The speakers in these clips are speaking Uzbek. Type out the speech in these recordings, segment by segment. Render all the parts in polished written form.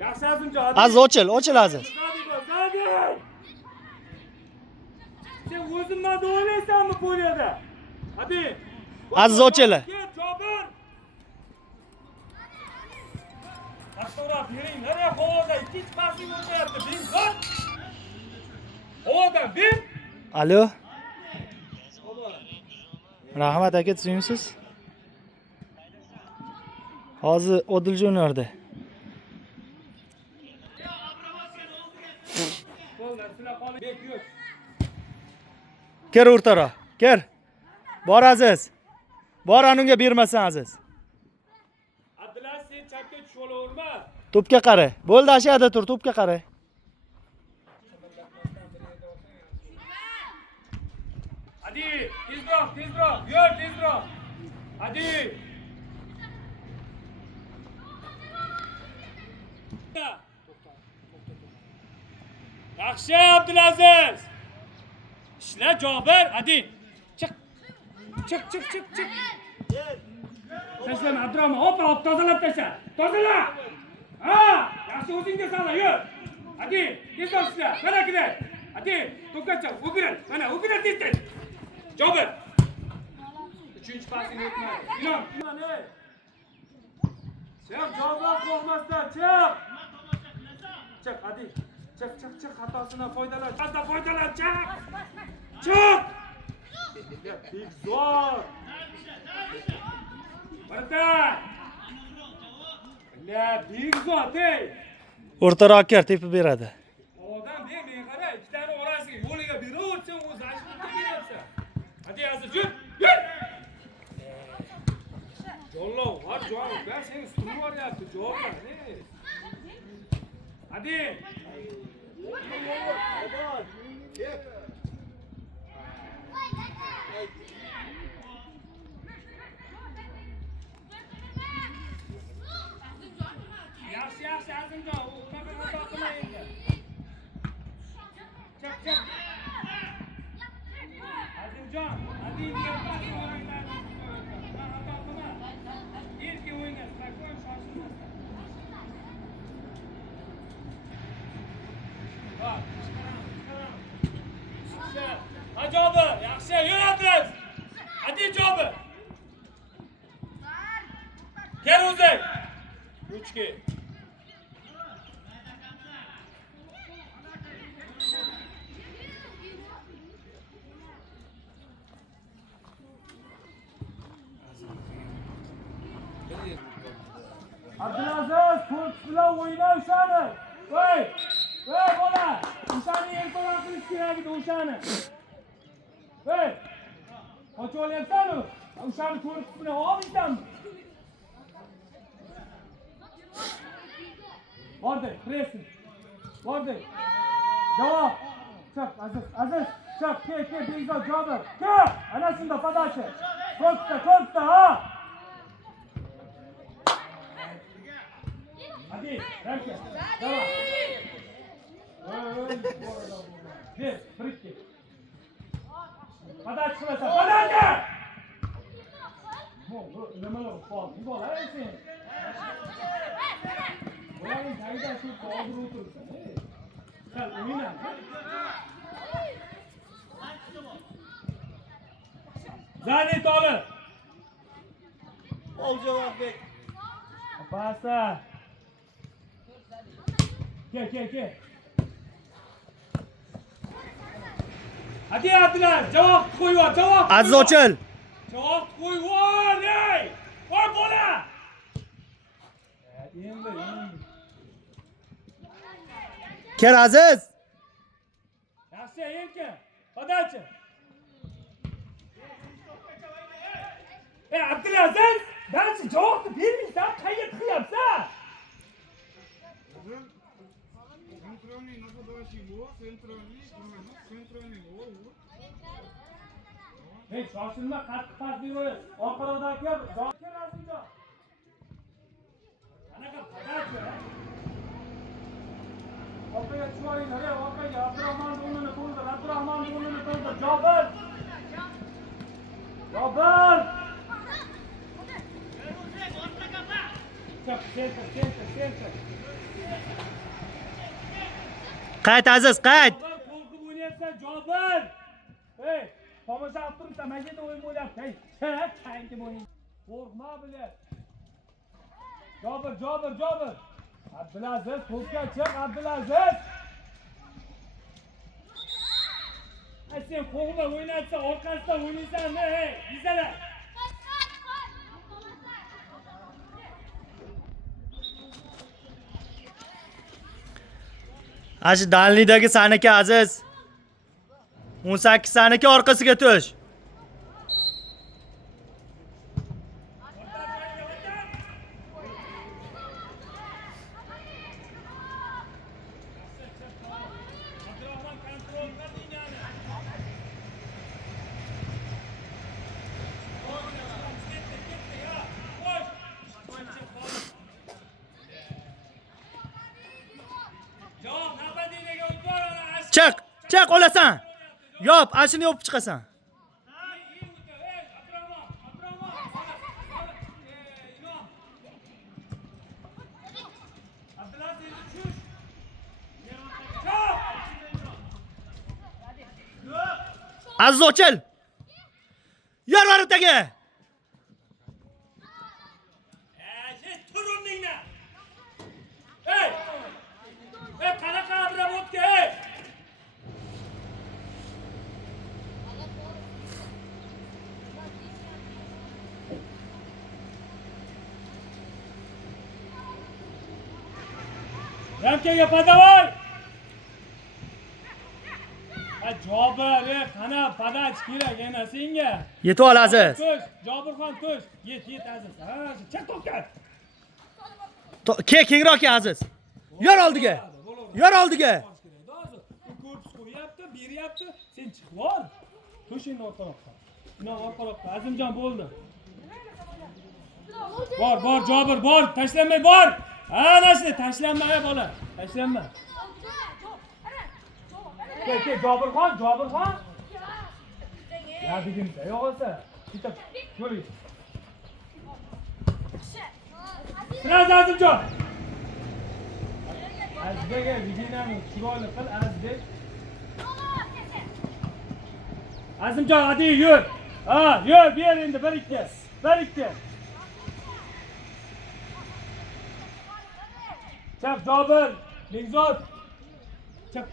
Yaxshi Azimjon. Aziz ochil Aziz. Sen o'zingdan o'ylaysanmi poliyada? Hadi. Aziz ochil. Jobir. Astora bering, nereye havoda ikkinchi pasing o'tyapti. Bing qol. Havoda bing. Alo. Rahmat aka, tushunsiz? Hozir Odiljon o'rda. Ker o'rtara. Ker. Bor Aziz. Bor anunga bermasan Aziz. Abdulaziz sen chapga tusha olaverma. To'pga qara. Bo'ldi, ashada tur, to'pga qara. Hadi, tezroq. Yur, tezroq. Hadi. Yaxshi Abdulaziz. Ishla Jobir, hadi. Chiq. Tashlama Abdurahmon, hop tozalab tashla. Tozala. Ha, yaxshi o'zingga sala, yur. Hadi, tezroq ishla. Mana kerak. Hadi, to'xtatcha, o'girar. Mana o'girar tez. Jobir. Uchinchi pasini o'tmadi. Inom, mana. Chiq, Jobir qo'rqmasdan, chiq. Chiq, hadi. Chiq, xatosidan foydalan. Chiq. Big zo'r. Barda. La, big zo'r, ey. O'rtaroq ker tepib beradi. Odam men qara, ikkitani orasiga yo'liga beraversan, o'zi ashqatga berarsan. Hadi Aziz, yur. Jollo, har joy, ben seni ustun boryapti, jollo. Hadi. Yaxshi Azimjon, u qanaqa xato qilmaydi. Chiq. Azimjon, hadi yerdan so'ranglar. Xato qilma. Erkin o'yna, spokon shoshilmasdan. Jobir, yaxshi, yuramiz. Hadi Jobir. Kel o'zing. Uchki. Abdulaziz, to'p bilan o'yna o'shani. Voy bola, o'shani ertaroq qilish kerak edi o'shani. Hey! Qochib olyapsan-ku? O'shani to'p bilan olmaysanmi? Bordi, pressing. Bordi. Javob. Chiq, Aziz. Chiq, kel, Begzod, Jobir. Kel! Ana shunda podachi. Ko'kda, ha! Hadi, Ramke. Javob. Ber, birikki. Podachi qilasan. Podachi! Nimalar qoldi? Bu bola sen. Ularning tagidan shu hozir o'tiribsan. Sal o'yna. Zani Tolib. Oljavobbek. Pasta. Kel. Hadi Abdullah, javob qo'yvor, javob. Aziz ochil. Javob qo'yvor, ey! Voy bola! Endi. Ker Aziz. Yaxshi, erkin. Podachi. Abdulaziz, darsi javobni bermaysan, qayerga qilyapsan? Центральный нападающий его, центральный. Hey, shoshilma, qattiq pas berib, orqaroqdan kel, Jokir Azimjon. Qanaqa podachi? Orqaga tushinglar, orqaga Abdurahmon o'rnini to'ldir, Jobir. Çık, center. Qayt Aziz, qayt. Jobir qo'rqib o'ynayapsan, Jobir. Hey, tomosha qilib turibsan, mana yerda o'yin bo'lyapti. Hey, tankim o'yin. Qo'rqma bilan. Jobir. Abdulaziz, to'pga chiq, Abdulaziz. Sen qo'rqma o'ynayapsan, orqasidan o'ynaysan, hey, bizalar. Ashi dalnidagi saniki Aziz. 18 saniki orqasiga tush. Chiq olasan. Yop, ashini yopib chiqasan. Aziz ochil. Yer var o'taga. Tur o'rningdan. Hey, qanaqa Abramotga, hey. Ramkaga podavay. Jobir, qana podach kerak yana senga. Yetib ol Aziz. Tush, Jobirxon tush. Yet Aziz. Ha, chiq to'xtat. Kengroq ke Aziz. Yer oldiga. Korpus qo'yapti, beryapti. Sen chiqib bor. Tush endi orqaroqqa. Orqaroqqa. Azimjon bo'ldi. Bor, Jobir, bor. Tashlanmay bor. Ha, nashni tashlanma bola. Tashlanma. Kel, Jobirxon. Ya degimsa, yo'q olsa. Ketib, yo'ling. Biraz Azimjon. Azizga videoni chiroyli qil, Azizbek. Azimjon, hadi yur. Ha, yur, ber endi 1-2. Chiq, Jobir, Bekzod. Chiq.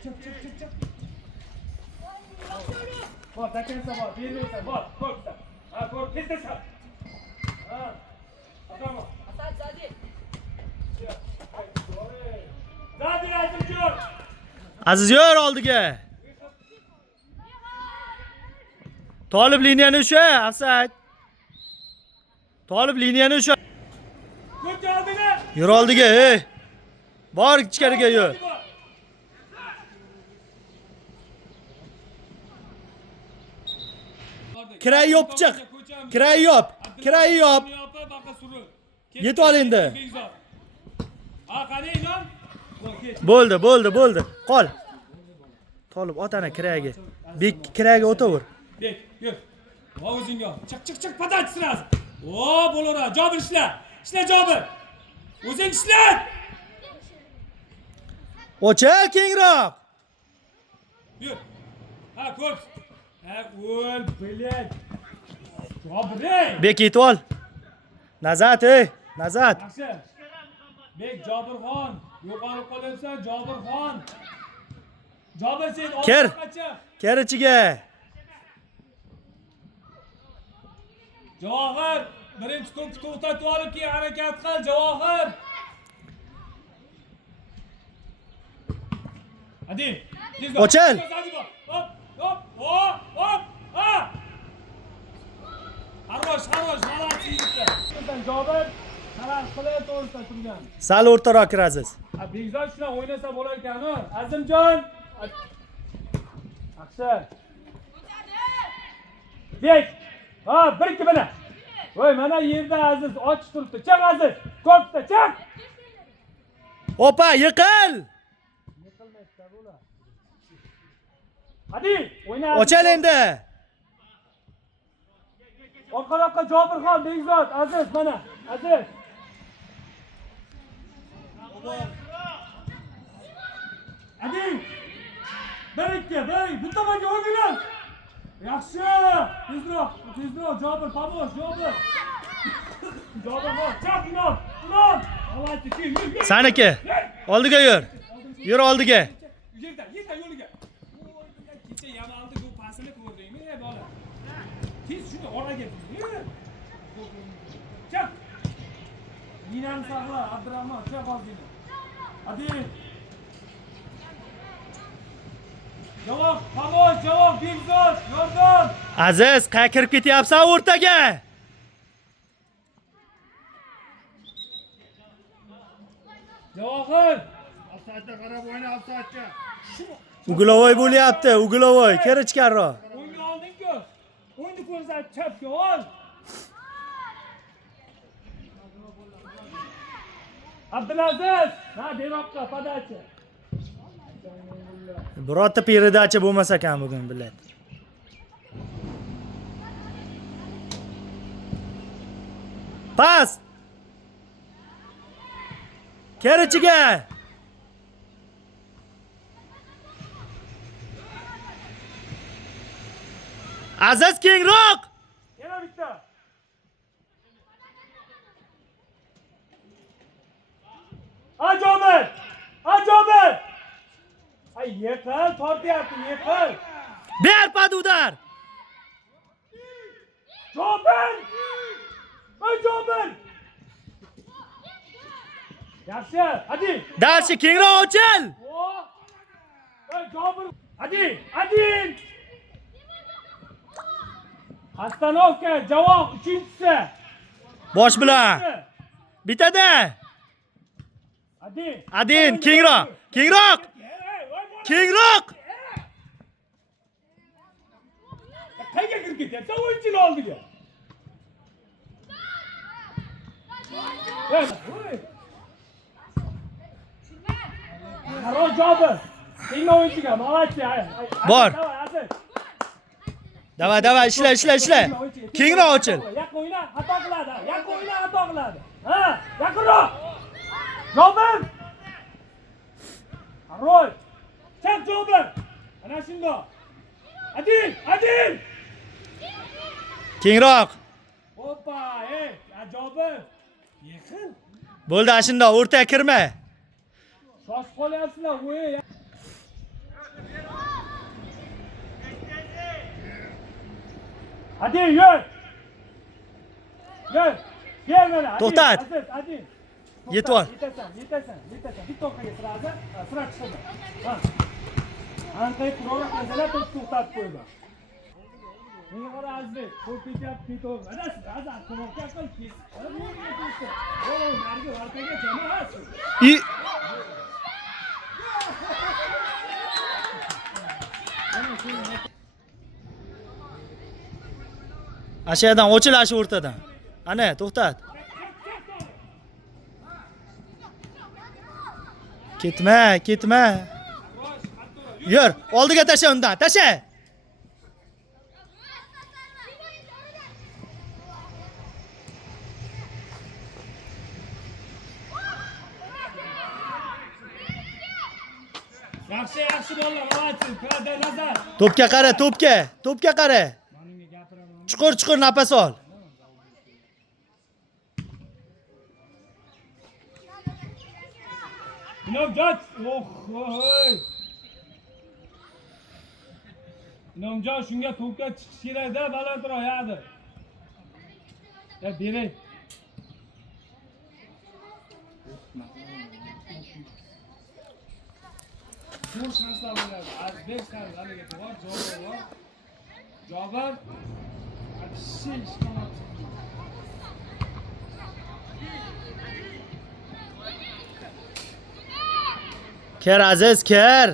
Bor, takansa bor, bermaysan, bor, ko'rsa. Ha, ko'r, tezda. Ha. Adamo. Zadi Azimjon. Aziz yer oldiga. Tolib liniyani usha, Afsat. Tolib liniyani usha. Ko'cha oldiga. Yur oldiga, hey. Bor ichkariga yur. Kiray yop chiq. Kiray yop. Yetib ol endi. Ha, qani inom. Bo'ldi. Qol. Tolib otana kiraga. Bek kiraga o'taver. Bek, yur. Va o'zingga. Chiq, podach sraz. O, bo'laveradi. Jobir ishla. Ishla Jobir. O'zing ishla. Ochil kengroq. Yur. Ha, ko'p. Ha, o'l, bilet. Jobir. Bek yetib ol. Nazat, hey. Nazat. Yaxshi. Bek Jobirxon. Yo'qolib qolyapsan, Jobirxon. Jobir sen Ker. orqacha. Ker ichiga. Javohir, birinchi to'pni to'xtatib olib keyin harakat qil, Javohir. Hadi. Ochil. Hop. Ha. Harosh, malasi yigitlar. Sen Jobir, qaror qilib to'g'risida turgan. Sal o'rtaroq kir Aziz. Bekzod shuna o'ynasa bo'lar ekan-ku. Azimjon. Yaxshi. Bek. Ha, 1-2 bilan. Voy, mana yerda Aziz och turibdi. Chiq Aziz. Ko'pda chiq. Opa, yiqil. Yiqilmaydi bular. Hadi, o'yna. Ochil endi. Orqaroqqa Jobirxon, Bekzod, Aziz mana. Aziz. Hadi. Bir ikki, bir tomonga o'rgilar. Yaxshi. Tezroq, Jobir, pomoz, Jobir. Jobir, chap, inom. Avvalchi, yur. Saniki. Oldiga yur. Yur oldiga. Yeta yo'liga. Kecha Yamalni bu pasini ko'rdingmi, bola? Tez shuni oraga. Chap. Minani saqla, Abdurahmon, chap olding. Hadi. Javob, pomoz, javob, Bekzod, yordam. Aziz, qayerga kirib ketyapsan o'rtaga? Javohir. Offside'ga qarab o'yna, offside'ga. Uglovoy bo'lyapti, Uglovoy. Kir ichkariroq. O'yinni olding-ku. O'yinni ko'rsat, chapga ol. Abdulaziz, ha, demoqqa podachi. Birorta peridachi bo'lmas ekan bugun, biladi. Pas! Kir ichiga. Aziz kengroq. Yana bitta. Ajober! Ay, yiqil, tortyapti, yiqil. Ber padudar. Jober! Ay, Jober! Yaxshi, hadi. Darshi kengroq ochil. Ay, Jober! Hadi, Adin! Astanovka, javob uchinchisi. Bosh bilan. Bitada. Adin, kengroq. Qayga kirib ketyapsan o'yinchini oldiga? Qaro Jobir. Tegma o'yinchiga, молодец. Bor. Давай, ishla. Kengroq ochil. Yaqin o'yna, xato qiladi. Ha, yaqinroq. Jobir. Roy. Chap Jobir. Ana shundoq. Adil. Kengroq. Hoppa, Jobir. Yaqin. Bo'ldi, ashunda o'rtaga kirma. Shoshib qolyapsizlar, voy. Hadi yur. Gel mana. To'xtat. Adil. Yetib ol. Yetasan. Bitta o'qqa siraza, sira chiqadi. Ha. Anqay qurora qilsalar to'xtatib qo'ydi. Menga qara Azbek, to'p ketyapti, to'p. Azar, to'pga qil kes. Narga orqaga jamoa. Ashadan ochil, ashi o'rtadan. Ana, to'xtat. Ketma. Yur, oldiga tasha undan, tasha. Yaxshi bolalar, молодцы. Qada nazar. To'pga qara, to'pga qara. Chuqur nafas ol. Inomjon, oy. Inomjon shunga to'pga chiqish kerak-da, balandroq yadi. Ya beray. Bu shanslar bo'ladi. Azbek sal haliga bor, Jobir. Akshi ishqilib. Ker Aziz, ker.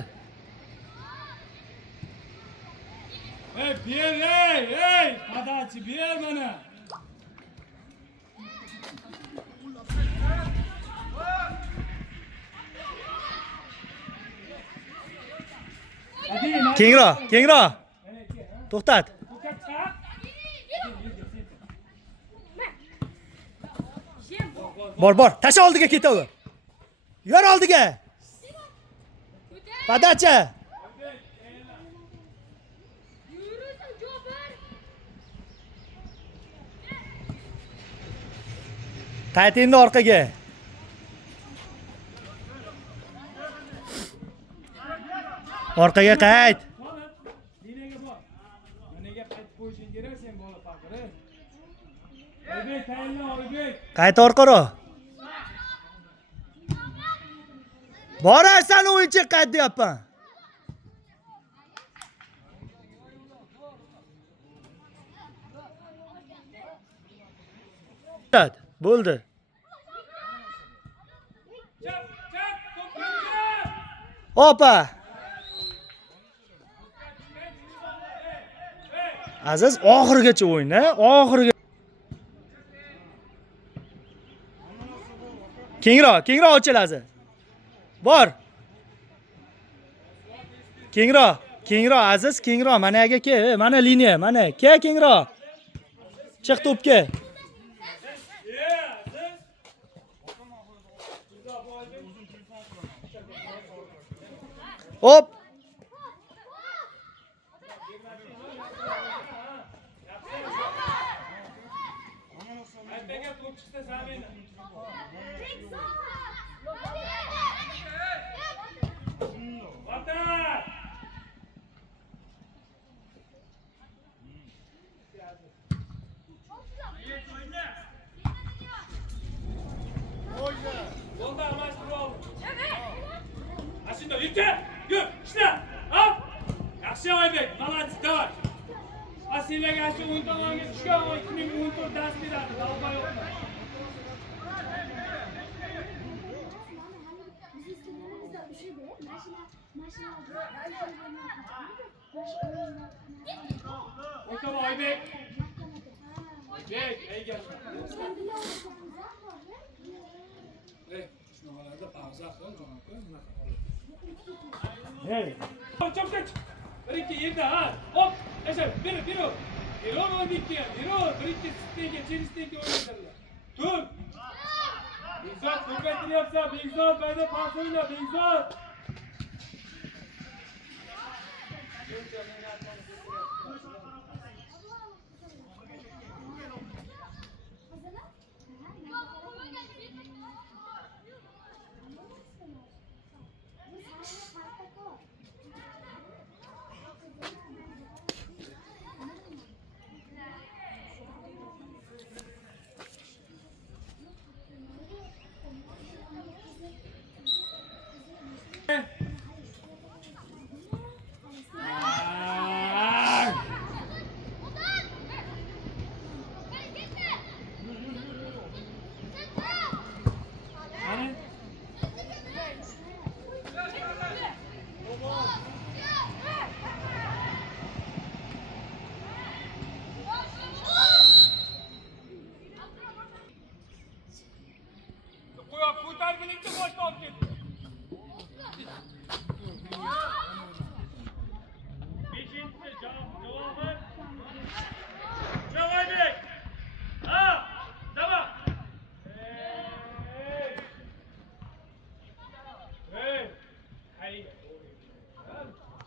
Ber, podachi ber mana. Kengroq. To'xtat. Bor. Tasha oldiga ketaver. Yur oldiga. Podacha. Qayt endi orqaga. Orqaga qayt. Liniyaga bor. Liniyaga qaytib qo'yishing kerak sen bola faqiri. Oybek tayinla Oybek. Qayt orqaro. Borasan o'yinchi qayt deyapman. Bo'ldi. Chap, chap, to'pga. Opa. Aziz oxirigacha o'yna, oxiriga. Kengroq ochil Aziz. Bor. Kengroq Aziz, kengroq. Mana yerga kel, mana liniya, mana. Kel kengroq. Chiq to'pga. Hop. Ertaga to'p chiqsa Samina. Vatan! Bo'ldi, almashtirib ol. Ashunda yurchi. Yur, ishla. Hop. Yaxshi Oybek, молодец, давай. Asilaga shu o'yin tomoniga tushgan 2014 dars beradi, dalba yo'qmi? O'tama Oybek. Oybek, ey gel. Shunaqa pauza qil, Hey. Chop. Bir-ikki yerda, ha. Hop, yashab, bir. Erol o'ynaydi. Erol, bir-ikki sitega, cherisdagi o'ynaydilar. Tur. Bekzod ko'paytiryapsan, Bekzod, bayda pas o'yna, Bekzod.